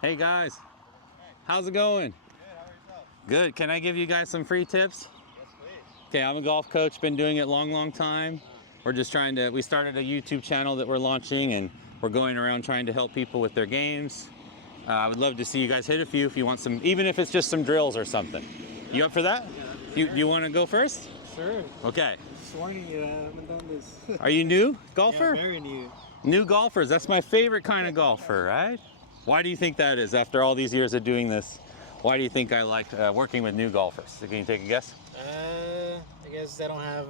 Hey guys, how's it going? Good, how are yourself? Good. Can I give you guys some free tips? Yes, please. Okay, I'm a golf coach, been doing it long time. We're just we started a YouTube channel that we're launching and we're going around trying to help people with their games. I would love to see you guys hit a few if you want some, even if it's just some drills or something. You up for that? Yeah, You want to go first? sure. Okay. Swinging it, I haven't done this. Are you new golfer? Yeah, very new. New golfers, that's my favorite kind of golfer, right? Why do you think that is after all these years of doing this? Why do you think I like working with new golfers? Can you take a guess? I guess they don't have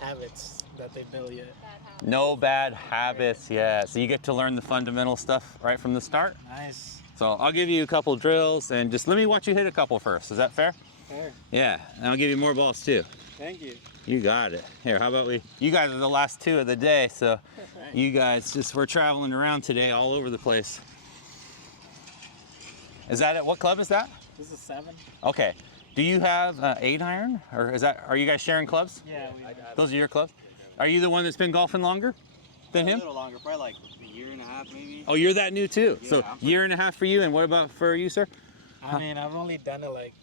habits that they build yet. No bad habits, yeah. So you get to learn the fundamental stuff right from the start. Nice. So I'll give you a couple drills and just let me watch you hit a couple first. Is that fair? Fair. Yeah, and I'll give you more balls too. Thank you. You got it. Here, how about you guys are the last two of the day, so you guys we're traveling around today all over the place. Is that it? What club is that? This is 7. Okay. Do you have 8-iron, or are you guys sharing clubs? Yeah, Those are your clubs? Are you the one that's been golfing longer than him? A little longer, probably like a year and a half maybe. Oh, you're that new too. Yeah, So year and a half for you, and what about for you, sir? I mean, I've only done it like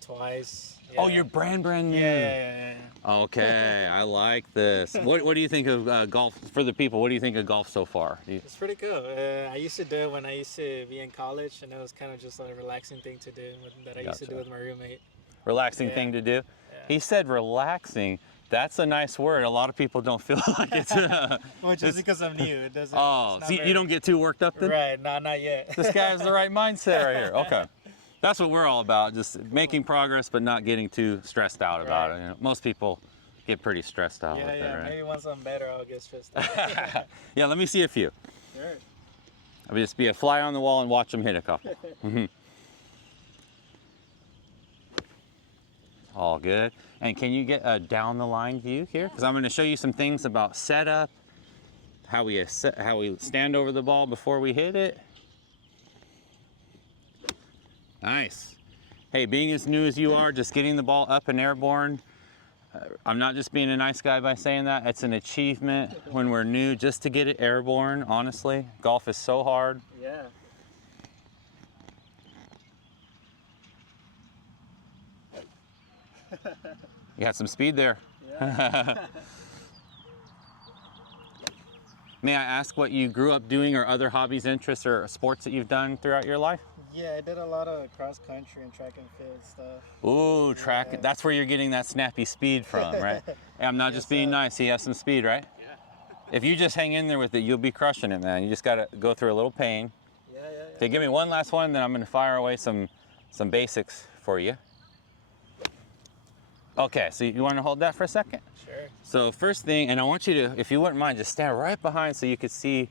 twice. Yeah. Oh, you're brand new. Yeah. Okay, I like this. What do you think of golf for the people? What do you think of golf so far? It's pretty cool. I used to do it when I used to be in college, and it was kind of just a relaxing thing to do that I used to do with my roommate. Relaxing thing to do? Yeah. He said relaxing. That's a nice word. A lot of people don't feel like it's. Which is because I'm new. It doesn't. Oh, so you don't get too worked up then? Right, not yet. This guy has the right mindset right here. Okay. That's what we're all about, just making progress but not getting too stressed out about it. You know, most people get pretty stressed out with it, right? Maybe once I'm better, I'll get stressed out. Yeah, let me see a few. Sure. I'll just be a fly on the wall and watch them hit a couple. All good. And can you get a down the line view here? Because I'm going to show you some things about setup, how we stand over the ball before we hit it. Nice. Hey, being as new as you are, just getting the ball up and airborne, I'm not just being a nice guy by saying that. It's an achievement when we're new just to get it airborne, honestly. Golf is so hard. Yeah. You had some speed there. Yeah. May I ask what you grew up doing or other hobbies, interests, or sports that you've done throughout your life? Yeah, I did a lot of cross country and track and field stuff. Ooh, track. Yeah. That's where you're getting that snappy speed from, right? Hey, I'm not just being nice. He has some speed, right? Yeah. If you just hang in there with it, you'll be crushing it, man. You just got to go through a little pain. Yeah. Okay, give me one last one, then I'm going to fire away some basics for you. Okay, so you want to hold that for a second? Sure. So first thing, and I want you to, if you wouldn't mind, just stand right behind so you could see.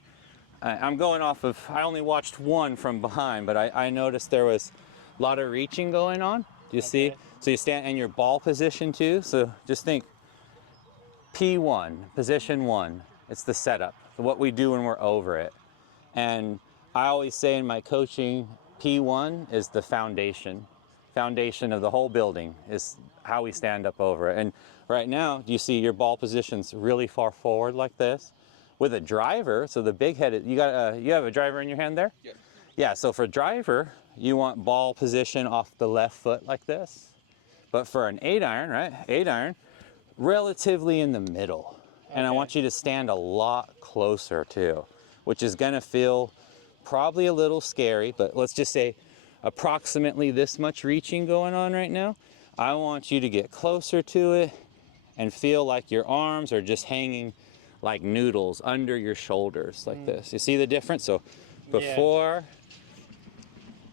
I'm going off of, I only watched one from behind, but I noticed there was a lot of reaching going on. Do you see? So you stand in your ball position too. So just think P1, position 1. It's the setup, what we do when we're over it. And I always say in my coaching, P1 is the foundation of the whole building, is how we stand up over it. And right now, do you see your ball position's really far forward like this? With a driver, so the big headed, you have a driver in your hand there? Yes. Yeah, so for driver, you want ball position off the left foot like this. But for an 8-iron, right? 8-iron, relatively in the middle. And I want you to stand a lot closer too, which is gonna feel probably a little scary, but let's just say approximately this much reaching going on right now. I want you to get closer to it and feel like your arms are just hanging like noodles under your shoulders like this. You see the difference? So before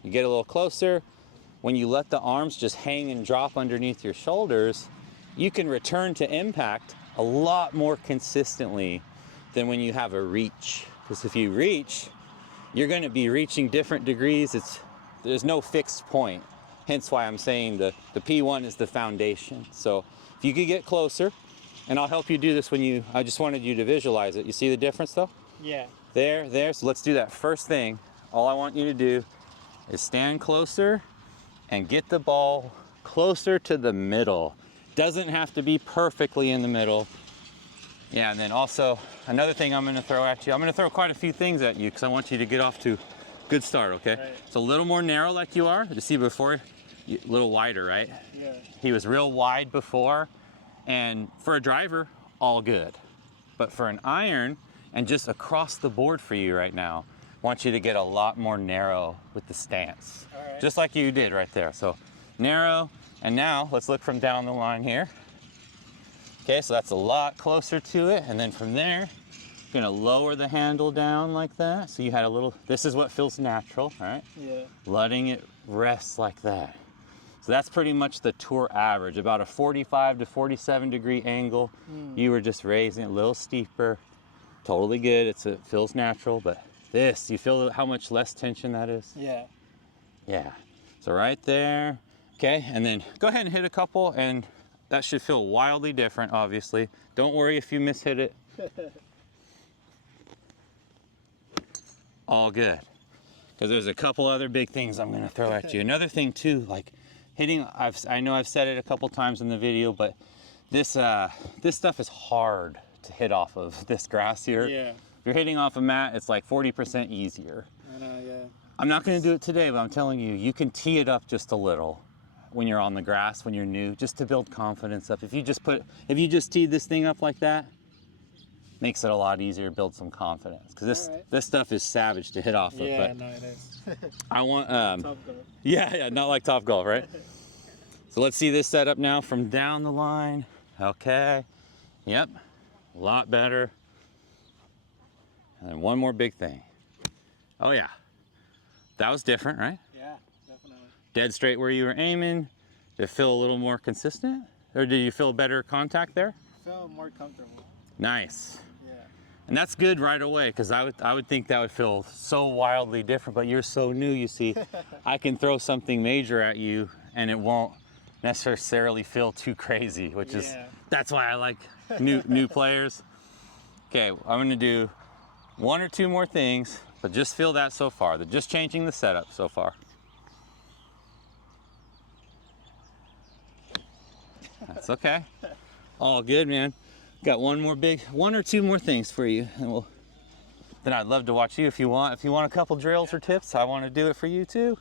you get a little closer, when you let the arms just hang and drop underneath your shoulders, you can return to impact a lot more consistently than when you have a reach. Because if you reach, you're going to be reaching different degrees. There's no fixed point. Hence why I'm saying the P1 is the foundation. So if you could get closer, and I'll help you do this I just wanted you to visualize it. You see the difference though? Yeah. There, so let's do that first thing. All I want you to do is stand closer and get the ball closer to the middle. Doesn't have to be perfectly in the middle. Yeah, and then also another thing I'm gonna throw at you, I'm gonna throw quite a few things at you because I want you to get off to Good start, okay? Right. It's a little more narrow like you are. You see before, a little wider, right? Yeah. He was real wide before, and for a driver, all good. But for an iron, and just across the board for you right now, I want you to get a lot more narrow with the stance. All right. Just like you did right there. So narrow, and now let's look from down the line here. Okay, so that's a lot closer to it, and then from there, you're gonna lower the handle down like that. So you had a little, this is what feels natural, right? Yeah. Letting it rest like that. So that's pretty much the tour average, about a 45 to 47 degree angle. You were just raising it a little steeper. Totally good, it feels natural, but this, you feel how much less tension that is? Yeah. Yeah, so right there. Okay, and then go ahead and hit a couple, and that should feel wildly different, obviously. Don't worry if you mishit it. All good. Because there's a couple other big things I'm gonna throw at you. Another thing too, like hitting, I know I've said it a couple times in the video, but this stuff is hard to hit off of, this grass here. Yeah. If you're hitting off a mat, it's like 40% easier. I know, yeah. I'm not gonna do it today, but I'm telling you, you can tee it up just a little when you're on the grass, when you're new, just to build confidence up. If you just tee this thing up like that, makes it a lot easier to build some confidence. Because this stuff is savage to hit off of. Yeah, But no, it is. I want, Top golf. yeah, not like Top Golf, right? So let's see this setup now from down the line. Okay, yep, a lot better. And then one more big thing. Oh yeah, that was different, right? Yeah, definitely. Dead straight where you were aiming. Did it feel a little more consistent? Or did you feel better contact there? I feel more comfortable. Nice. Yeah. And that's good right away, because I would think that would feel so wildly different, but you're so new, you see. I can throw something major at you and it won't necessarily feel too crazy, which is, that's why I like new players. Okay, I'm gonna do one or two more things, but just feel that so far. They're just changing the setup so far. That's okay. All good, man. Got one or two more things for you, and then I'd love to watch you if you want. If you want a couple drills or tips, I want to do it for you too.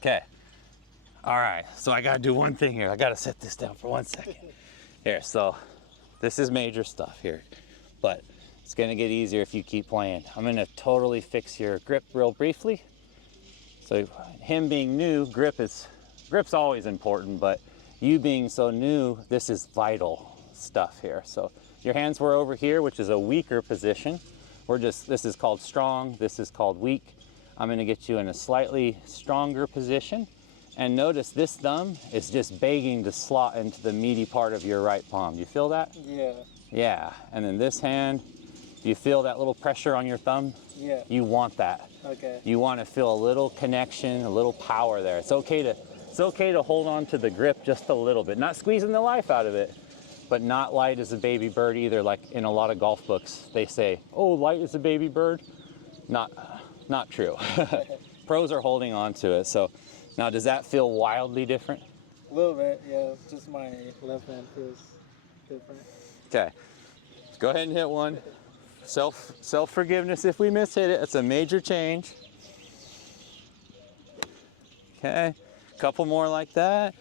Okay. All right, so I gotta do one thing here. I gotta set this down for 1 second. Here, so this is major stuff here, but it's gonna get easier if you keep playing. I'm gonna totally fix your grip real briefly. So him being new, grip's always important, but you being so new, this is vital stuff here. So your hands were over here, which is a weaker position. This is called strong, this is called weak. I'm gonna get you in a slightly stronger position. And notice this thumb is just begging to slot into the meaty part of your right palm. Do you feel that? Yeah. Yeah, and then this hand, do you feel that little pressure on your thumb? Yeah. You want that. Okay. You want to feel a little connection, a little power there. It's okay to hold on to the grip just a little bit, not squeezing the life out of it, but not light as a baby bird either. Like in a lot of golf books, they say, oh, light as a baby bird. Not true. Pros are holding on to it. So now, does that feel wildly different? A little bit, yeah. Just my left hand feels different. Okay, go ahead and hit one. Self-forgiveness if we mishit it. It's a major change. Okay, a couple more like that.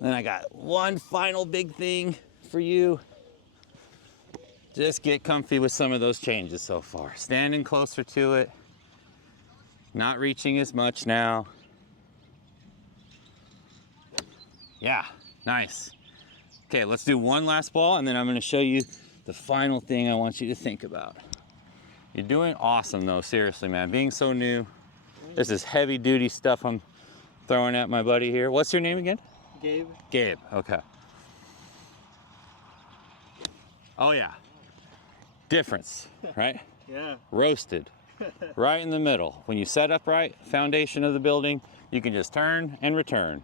Then I got one final big thing for you. Just get comfy with some of those changes so far. Standing closer to it. Not reaching as much now. Yeah, nice. Okay, let's do one last ball, and then I'm gonna show you the final thing I want you to think about. You're doing awesome though, seriously, man. Being so new, this is heavy duty stuff I'm throwing at my buddy here. What's your name again? Gabe. Gabe, okay. Oh yeah, difference, right? Yeah. Roasted, right in the middle. When you set up right, foundation of the building, you can just turn and return.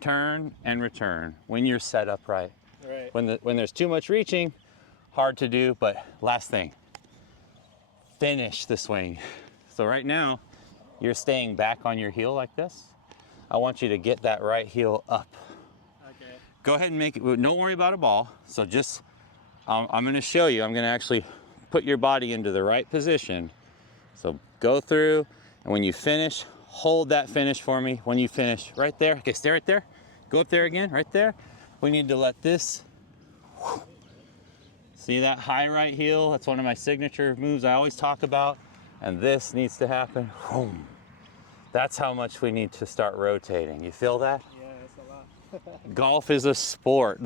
Turn and return when you're set up right. Right. When there's too much reaching, hard to do, but last thing, finish the swing. So right now, you're staying back on your heel like this. I want you to get that right heel up. Okay. Go ahead and make it, don't worry about a ball. So just, I'm gonna show you, I'm gonna actually put your body into the right position. So go through, And when you finish, hold that finish for me. When you finish, right there. Okay, stay right there. Go up there again, right there. We need to let this, see that high right heel? That's one of my signature moves I always talk about. And this needs to happen. Boom. That's how much we need to start rotating. You feel that? Yeah, it's a lot. Golf is a sport.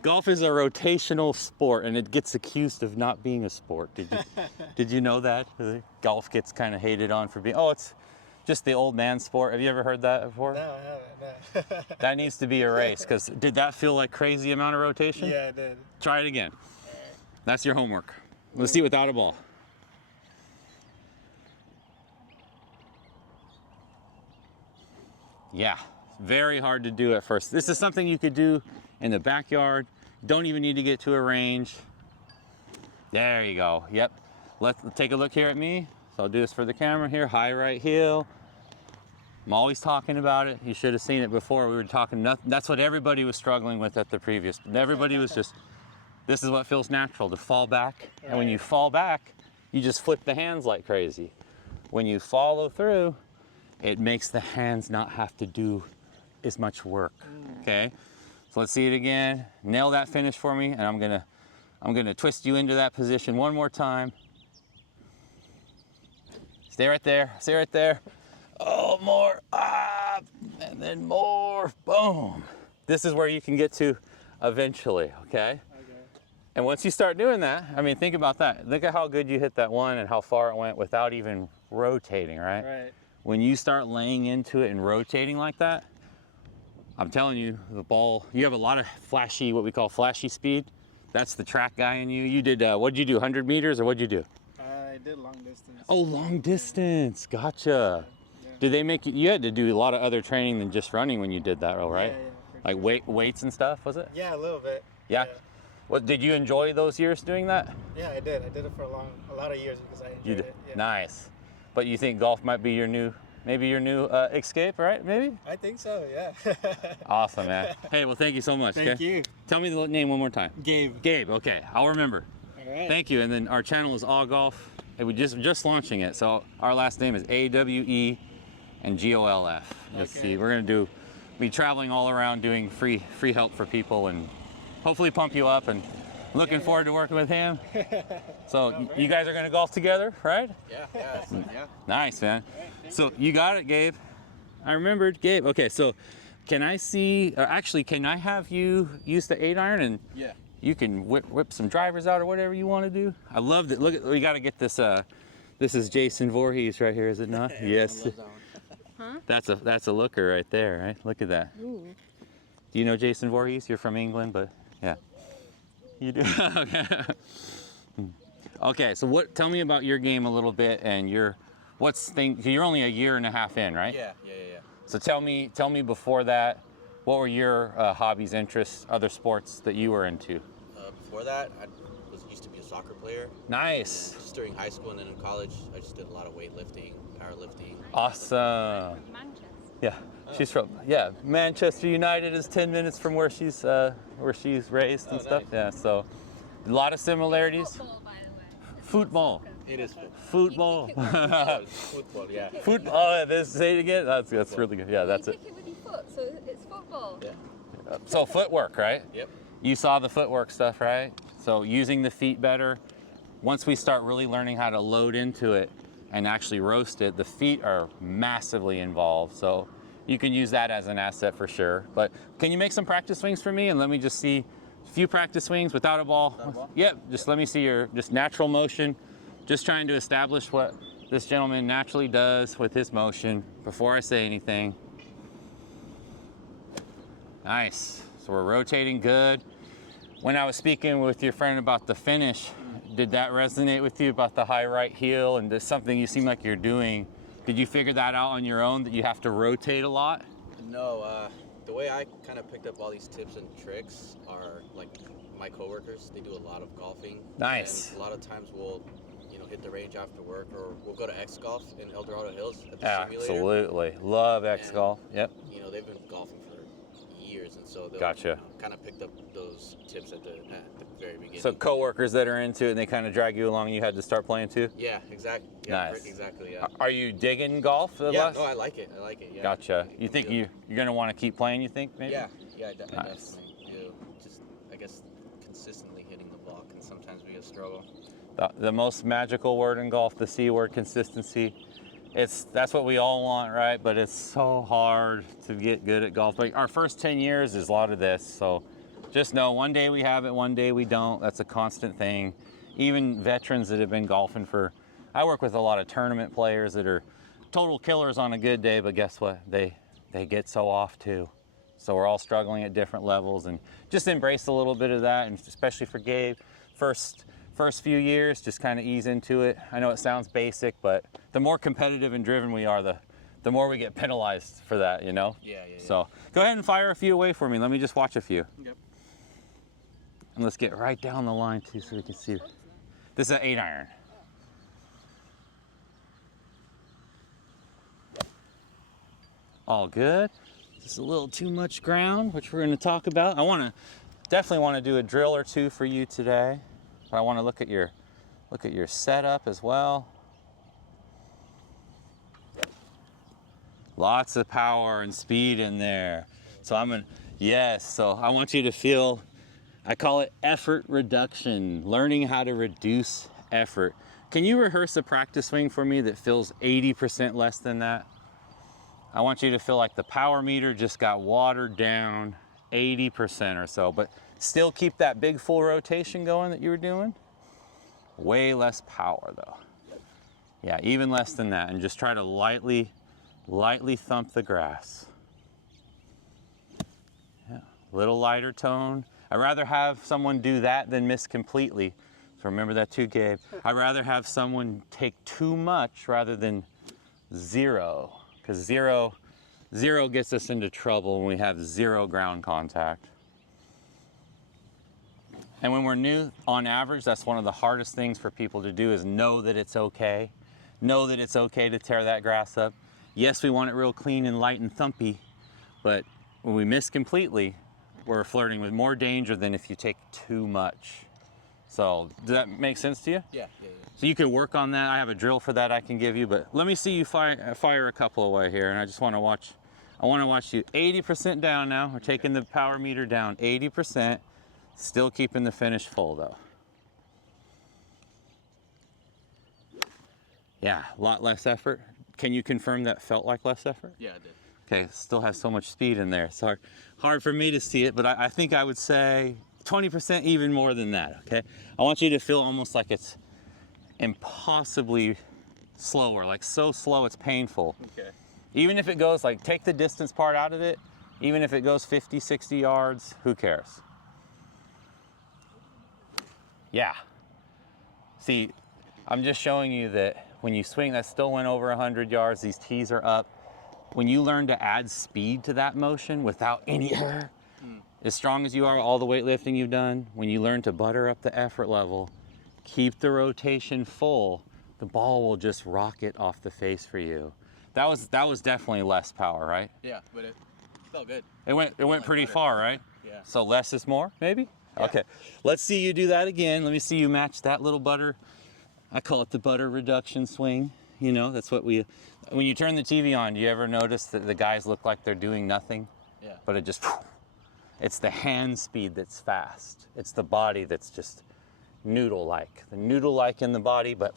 Golf is a rotational sport, and it gets accused of not being a sport. Did you know that? Golf gets kind of hated on for being, oh, it's just the old man sport. Have you ever heard that before? No, I haven't. No. That needs to be erased, because did that feel like crazy amount of rotation? Yeah, I did. Try it again. That's your homework. Let's see without a ball. Yeah, very hard to do at first. This is something you could do in the backyard. Don't even need to get to a range. There you go. Yep. Let's take a look here at me. So I'll do this for the camera here. High right heel. I'm always talking about it. You should have seen it before. We were talking nothing. That's what everybody was struggling with at the previous. Everybody was just, this is what feels natural, to fall back. And when you fall back, you just flip the hands like crazy. When you follow through, it makes the hands not have to do as much work, okay? So let's see it again. Nail that finish for me, and I'm gonna twist you into that position one more time. Stay right there, stay right there. Oh, more, and then more, boom. This is where you can get to eventually, okay? And once you start doing that, I mean, think about that. Look at how good you hit that one and how far it went without even rotating, right? Right. When you start laying into it and rotating like that, I'm telling you, the ball, you have a lot of flashy, what we call flashy speed. That's the track guy in you. You did, what did you do, 100 meters or what did you do? I did long distance. Oh, long distance, gotcha. Yeah. Did they make you had to do a lot of other training than just running when you did that, right? Yeah, Like weights and stuff, was it? yeah, a little bit. Yeah. What, did you enjoy those years doing that? Yeah, I did. I did it for a lot of years because I enjoyed You did. it. Yeah. Nice. But you think golf might be your new, maybe your new escape, right? Maybe? I think so, yeah. Awesome, man. Hey, well, thank you so much. Thank okay? you. Tell me the name one more time. Gabe. Gabe, okay. I'll remember. All right. Thank you. And then our channel is All Golf. And we just launching it. So our last name is AWE and GOLF. You'll see. We're going to be traveling all around doing free help for people and hopefully pump you up, and looking forward to working with him. So you guys are going to golf together, right? Yeah. Nice, man. So you got it, Gabe. I remembered, Gabe. Okay, so can I see, or actually, can I have you use the 8-iron and Yeah. you can whip some drivers out or whatever you want to do? I love that. Look at, we got to get this. This is Jason Voorhees right here, is it not? Yes. That's a looker right there, right? Look at that. Ooh. Do you know Jason Voorhees? You're from England, but yeah. You do? Okay. Okay, so tell me about your game a little bit and you're only a year and a half in, right? Yeah. So tell me before that, what were your hobbies, interests, other sports that you were into? Before that, I used to be a soccer player. Nice. Just during high school and then in college, I just did a lot of weightlifting, powerlifting. Awesome. Manchester. Yeah, she's from Manchester United is 10 minutes from where she's raised and stuff. Nice. Yeah, so a lot of similarities. Football, by the way. Football. It is Football. football, yeah. Football. Oh, this, say it again. That's really good. Yeah, that's you it. kick it with your foot, so it's football. Yeah. So footwork, right? Yep. You saw the footwork stuff, right? So using the feet better. Once we start really learning how to load into it and actually roast it, the feet are massively involved. So you can use that as an asset for sure. But can you make some practice swings for me and let me just see a few practice swings without a ball? Without a ball? Yep, just let me see your just natural motion. Just trying to establish what this gentleman naturally does with his motion before I say anything. Nice. So we're rotating good. When I was speaking with your friend about the finish, did that resonate with you about the high right heel and just something you seem like you're doing? Did you figure that out on your own, that you have to rotate a lot? No, the way I kind of picked up all these tips and tricks are like my coworkers. They do a lot of golfing. Nice. And a lot of times we'll, hit the range after work, or we'll go to X Golf in El Dorado Hills at the simulator. Absolutely. Love X Golf. Yep. They've been golfing for years, and So they'll Gotcha. kind of picked up those tips at the very beginning. So coworkers that are into it and they kind of drag you along, you had to start playing too? Yeah, exactly. Yeah, Nice. Exactly, yeah. Are you digging golf? Yeah, no, I like it. Yeah. Gotcha. You think you're going to want to keep playing, you think, maybe? Yeah, I Nice. definitely do. Just, I guess, consistently hitting the ball can sometimes be a struggle. The most magical word in golf, the C word, consistency. That's what we all want, right? But it's so hard to get good at golf. Like our first 10 years is a lot of this. So just know one day we have it, one day we don't. That's a constant thing. Even veterans that have been golfing I work with a lot of tournament players that are total killers on a good day, but guess what? They get so off too. So we're all struggling at different levels, and just embrace a little bit of that, and especially for Gabe, first few years, just kind of ease into it. I know it sounds basic, but the more competitive and driven we are, the more we get penalized for that, you know? Yeah. So go ahead and fire a few away for me. Let me just watch a few. Yep. And let's get right down the line too so we can see. This is an 8-iron. All good. Just a little too much ground, which we're going to talk about. Definitely want to do a drill or two for you today. But I want to look at your setup as well. Lots of power and speed in there. So so I want you to feel, I call it effort reduction, learning how to reduce effort. Can you rehearse a practice swing for me that feels 80% less than that? I want you to feel like the power meter just got watered down 80% or so, but still keep that big full rotation going that you were doing. Way less power though. Yeah, even less than that, and just try to lightly thump the grass. Yeah, little lighter tone. I'd rather have someone do that than miss completely. So remember that too, Gabe. I'd rather have someone take too much rather than zero, because zero gets us into trouble when we have zero ground contact. And when we're new, on average, that's one of the hardest things for people to do, is know that it's okay. Know that it's okay to tear that grass up. Yes, we want it real clean and light and thumpy, but when we miss completely, we're flirting with more danger than if you take too much. So does that make sense to you? Yeah. So you can work on that. I have a drill for that I can give you, but let me see you fire a couple away here, and I just want to watch. I want to watch you 80% down now. We're taking the power meter down 80%, still keeping the finish full though. Yeah, a lot less effort. Can you confirm that felt like less effort? Yeah, I did. Okay, still has so much speed in there. It's hard for me to see it, but I think I would say 20%, even more than that, okay? I want you to feel almost like it's impossibly slower, like so slow it's painful. Okay. Even if it goes, like, take the distance part out of it, even if it goes 50, 60 yards, who cares? Yeah. See, I'm just showing you that when you swing, that still went over 100 yards, these tees are up. When you learn to add speed to that motion without any error, as strong as you are, all the weightlifting you've done, when you learn to butter up the effort level, keep the rotation full, the ball will just rocket off the face for you. That was definitely less power, right? Yeah, but it felt good. It went pretty far, right? Yeah. So less is more, maybe? Yeah. Okay, let's see you do that again. Let me see you match that little butter. I call it the butter reduction swing. You know, that's what when you turn the TV on, do you ever notice that the guys look like they're doing nothing? Yeah. But it's the hand speed that's fast. It's the body that's just noodle-like. The noodle-like in the body, but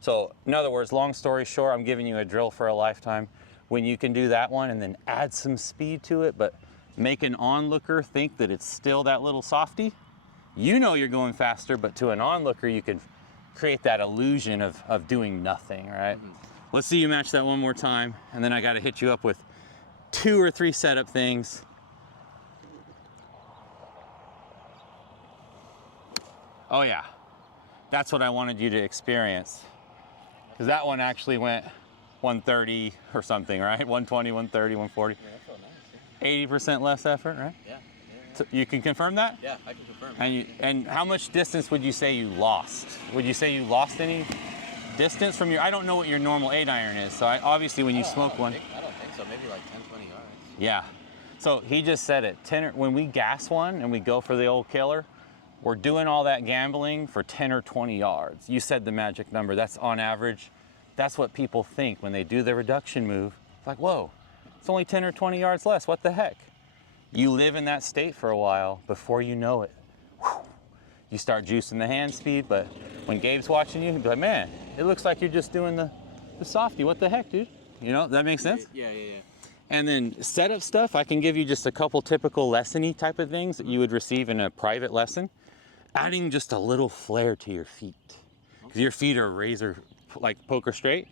so in other words, long story short, I'm giving you a drill for a lifetime. When you can do that one and then add some speed to it, but make an onlooker think that it's still that little softy, you know you're going faster, but to an onlooker, you can create that illusion of doing nothing, right? Mm-hmm. Let's see you match that one more time, and then I got to hit you up with 2 or 3 setup things. Oh yeah, that's what I wanted you to experience. Because that one actually went 130 or something, right? 120, 130, 140. Yeah, that felt nice. 80% less effort, right? Yeah. So you can confirm that? Yeah, I can confirm. And how much distance would you say you lost? Would you say you lost any distance from I don't know what your normal 8-iron is, so obviously when you smoke one. I don't think so, maybe like 10, 20 yards. Yeah. So he just said it. When we gas one and we go for the old killer, we're doing all that gambling for 10 or 20 yards. You said the magic number. That's on average. That's what people think when they do the reduction move. It's like, whoa, it's only 10 or 20 yards less. What the heck? You live in that state for a while before you know it. Whew. You start juicing the hand speed, but when Gabe's watching you, he'll be like, man, it looks like you're just doing the softy. What the heck, dude? You know, that makes sense? Yeah. And then setup stuff, I can give you just a couple typical lesson-y type of things that you would receive in a private lesson. Adding just a little flair to your feet. Because your feet are razor, like poker straight.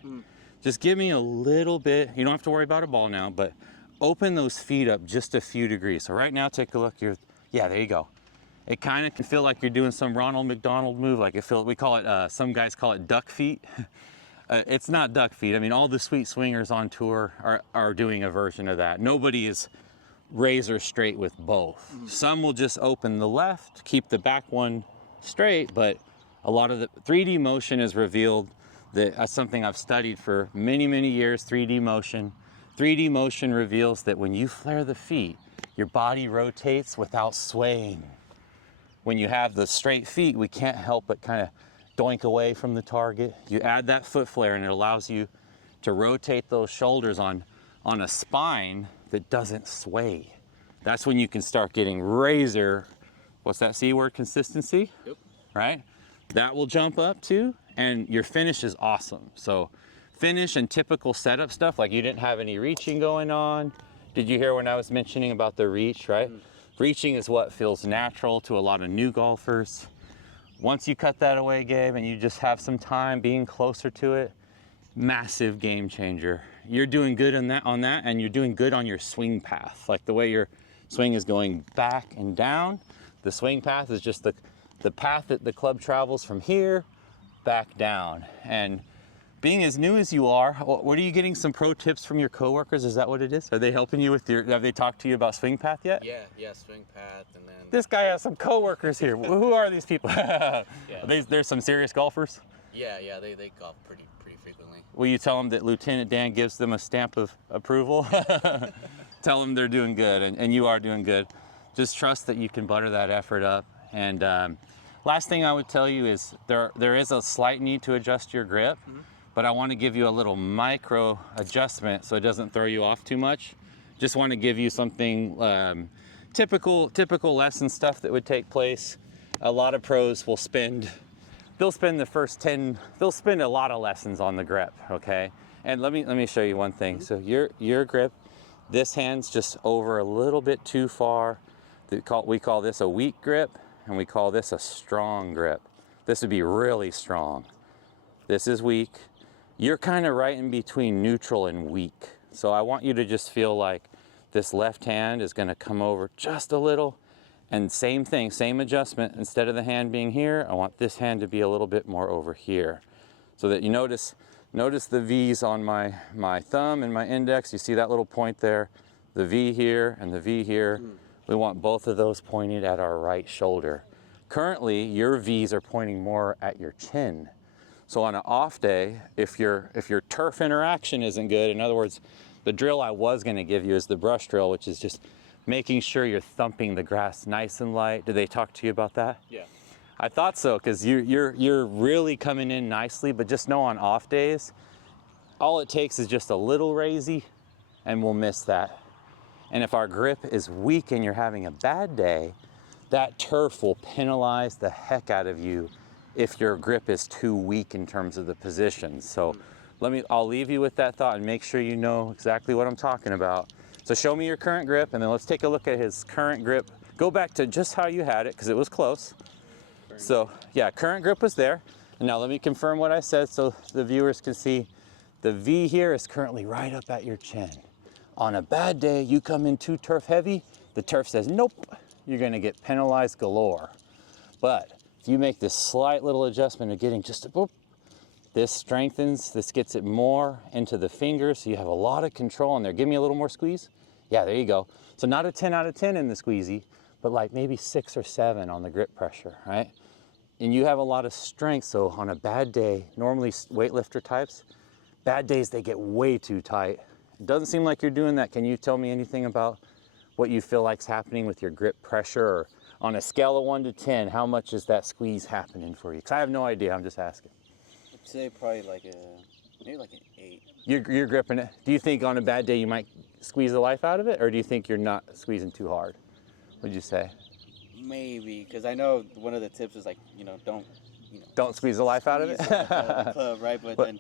Just give me a little bit, you don't have to worry about a ball now, but open those feet up just a few degrees. So right now, take a look, yeah, there you go. It kind of can feel like you're doing some Ronald McDonald move, like we call it, some guys call it duck feet. It's not duck feet. I mean, all the sweet swingers on tour are doing a version of that. Nobody is razor straight with both. Some will just open the left, keep the back one straight, but a lot of the 3D motion has revealed that that's something I've studied for many, many years, 3D motion. 3D motion reveals that when you flare the feet, your body rotates without swaying. When you have the straight feet, we can't help but kind of doink away from the target. You add that foot flare and it allows you to rotate those shoulders on a spine that doesn't sway. That's when you can start getting razor, what's that C word, consistency? Yep. Right? That will jump up too, and your finish is awesome. So finish and typical setup stuff, like you didn't have any reaching going on. Did you hear when I was mentioning about the reach, right? Reaching is what feels natural to a lot of new golfers. Once you cut that away, Gabe, and you just have some time being closer to it, massive game changer. You're doing good on that, and you're doing good on your swing path. Like the way your swing is going back and down, the swing path is just the path that the club travels from here back down. And being as new as you are, what are you getting some pro tips from your coworkers? Is that what it is? Are they helping you with have they talked to you about swing path yet? Yeah, swing path, and then This guy has some coworkers here. Who are these people? There's some serious golfers? Yeah, they golf pretty frequently. Will you tell them that Lieutenant Dan gives them a stamp of approval? Tell them they're doing good, and you are doing good. Just trust that you can butter that effort up. And last thing I would tell you is there is a slight need to adjust your grip, but I want to give you a little micro adjustment so it doesn't throw you off too much. Just want to give you something typical lesson stuff that would take place. A lot of pros will they'll spend the first 10, they'll spend a lot of lessons on the grip, okay? And let me show you one thing. So your grip, this hand's just over a little bit too far. We call this a weak grip, and we call this a strong grip. This would be really strong. This is weak. You're kind of right in between neutral and weak. So I want you to just feel like this left hand is going to come over just a little. And same thing, same adjustment. Instead of the hand being here, I want this hand to be a little bit more over here. So that you notice the V's on my thumb and my index. You see that little point there? The V here and the V here. We want both of those pointed at our right shoulder. Currently, your V's are pointing more at your chin. So on an off day, if your turf interaction isn't good, in other words, the drill I was going to give you is the brush drill, which is just making sure you're thumping the grass nice and light. Did they talk to you about that? Yeah. I thought so, because you're really coming in nicely, but just know on off days, all it takes is just a little raisy, and we'll miss that. And if our grip is weak and you're having a bad day, that turf will penalize the heck out of you if your grip is too weak in terms of the position. So I'll leave you with that thought and make sure you know exactly what I'm talking about. So show me your current grip, and then let's take a look at his current grip. Go back to just how you had it, because it was close. So yeah, current grip was there. And now let me confirm what I said so the viewers can see. The V here is currently right up at your chin. On a bad day, you come in too turf heavy, the turf says, nope, you're gonna get penalized galore. But if you make this slight little adjustment of getting just a boop, this strengthens, this gets it more into the fingers, so you have a lot of control in there. Give me a little more squeeze. Yeah, there you go. So not a 10 out of 10 in the squeezy, but like maybe 6 or 7 on the grip pressure, right? And you have a lot of strength, so on a bad day, normally weightlifter types, bad days they get way too tight. It doesn't seem like you're doing that. Can you tell me anything about what you feel like's happening with your grip pressure, or on a scale of 1 to 10, how much is that squeeze happening for you? Because I have no idea, I'm just asking. I'd say probably like maybe like an 8. You're gripping it. Do you think on a bad day you might squeeze the life out of it, or do you think you're not squeezing too hard? What'd you say? Maybe, because I know one of the tips is like, Don't squeeze the life out of it? the club, right? But then,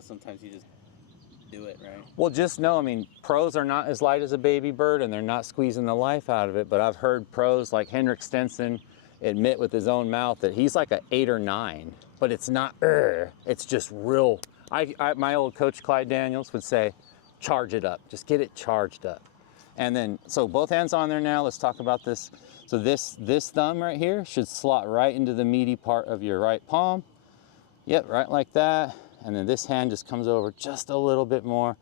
sometimes you just do it, right? Well, just know, I mean, pros are not as light as a baby bird, and they're not squeezing the life out of it. But I've heard pros like Henrik Stenson admit with his own mouth that he's like an 8 or 9. But it's not, it's just real. My old coach Clyde Daniels would say, charge it up. Just get it charged up. And then, so both hands on there now. Let's talk about this. So this thumb right here should slot right into the meaty part of your right palm. Yep, right like that. And then this hand just comes over just a little bit more.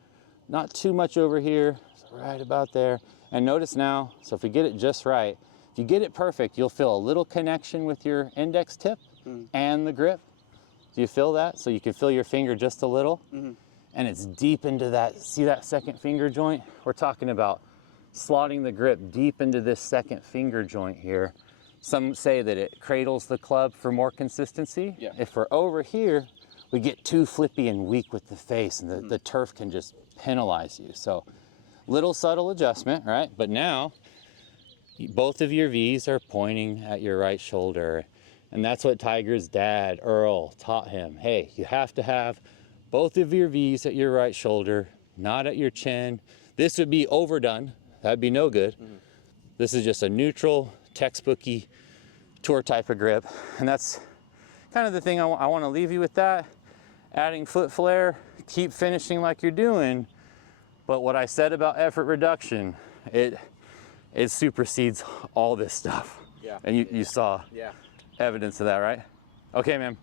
Not too much over here, so right about there. And notice now, so if we get it just right, if you get it perfect, you'll feel a little connection with your index tip and the grip. Do you feel that? So you can feel your finger just a little. And it's deep into that, see that second finger joint? We're talking about slotting the grip deep into this second finger joint here. Some say that it cradles the club for more consistency. Yeah. If we're over here, we get too flippy and weak with the face, and the turf can just penalize you. So little subtle adjustment, right? But now both of your V's are pointing at your right shoulder. And that's what Tiger's dad, Earl, taught him. Hey, you have to have both of your V's at your right shoulder, not at your chin. This would be overdone. That'd be no good. This is just a neutral, textbooky tour type of grip. And that's kind of the thing I want to leave you with that. Adding foot flare, keep finishing like you're doing. But what I said about effort reduction, it supersedes all this stuff. Yeah. And you saw evidence of that, right? Okay, man.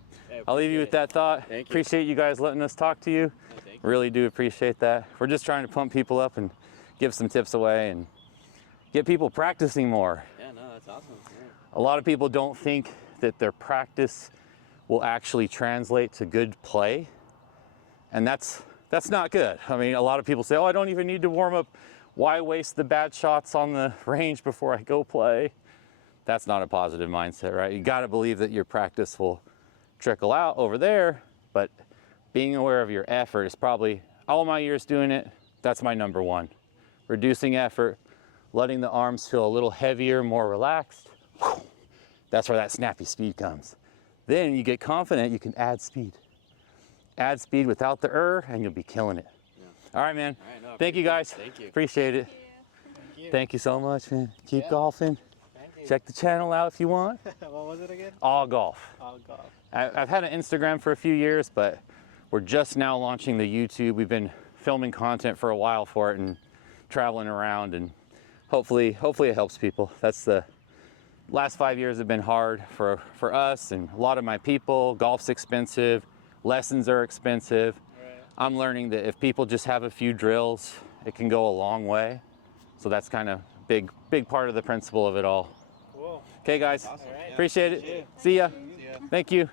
I'll leave you with that thought. Thank you. Appreciate you guys letting us talk to you. Thank you. Really do appreciate that. We're just trying to pump people up and give some tips away and get people practicing more. Yeah, no, that's awesome. Yeah. A lot of people don't think that their practice will actually translate to good play. And that's not good. I mean, a lot of people say, oh, I don't even need to warm up. Why waste the bad shots on the range before I go play? That's not a positive mindset, right? You got to believe that your practice will trickle out over there, but being aware of your effort is probably, all my years doing it, that's my number one. Reducing effort, letting the arms feel a little heavier, more relaxed. That's where that snappy speed comes. Then you get confident, you can add speed. Add speed without the and you'll be killing it. Yeah. All right, man. All right, no, thank you guys. Thank you. Appreciate it. Thank you. Thank you so much, man. Keep golfing. Thank you. Check the channel out if you want. What was it again? All Golf. All golf. I've had an Instagram for a few years, but we're just now launching the YouTube. We've been filming content for a while for it and traveling around, and hopefully it helps people. That's the last 5 years have been hard for us and a lot of my people. Golf's expensive, lessons are expensive. Right. I'm learning that if people just have a few drills, it can go a long way. So that's kind of big part of the principle of it all. Cool. Okay, guys. Awesome. All right. Appreciate it. Thank you. See ya. See ya. Thank you.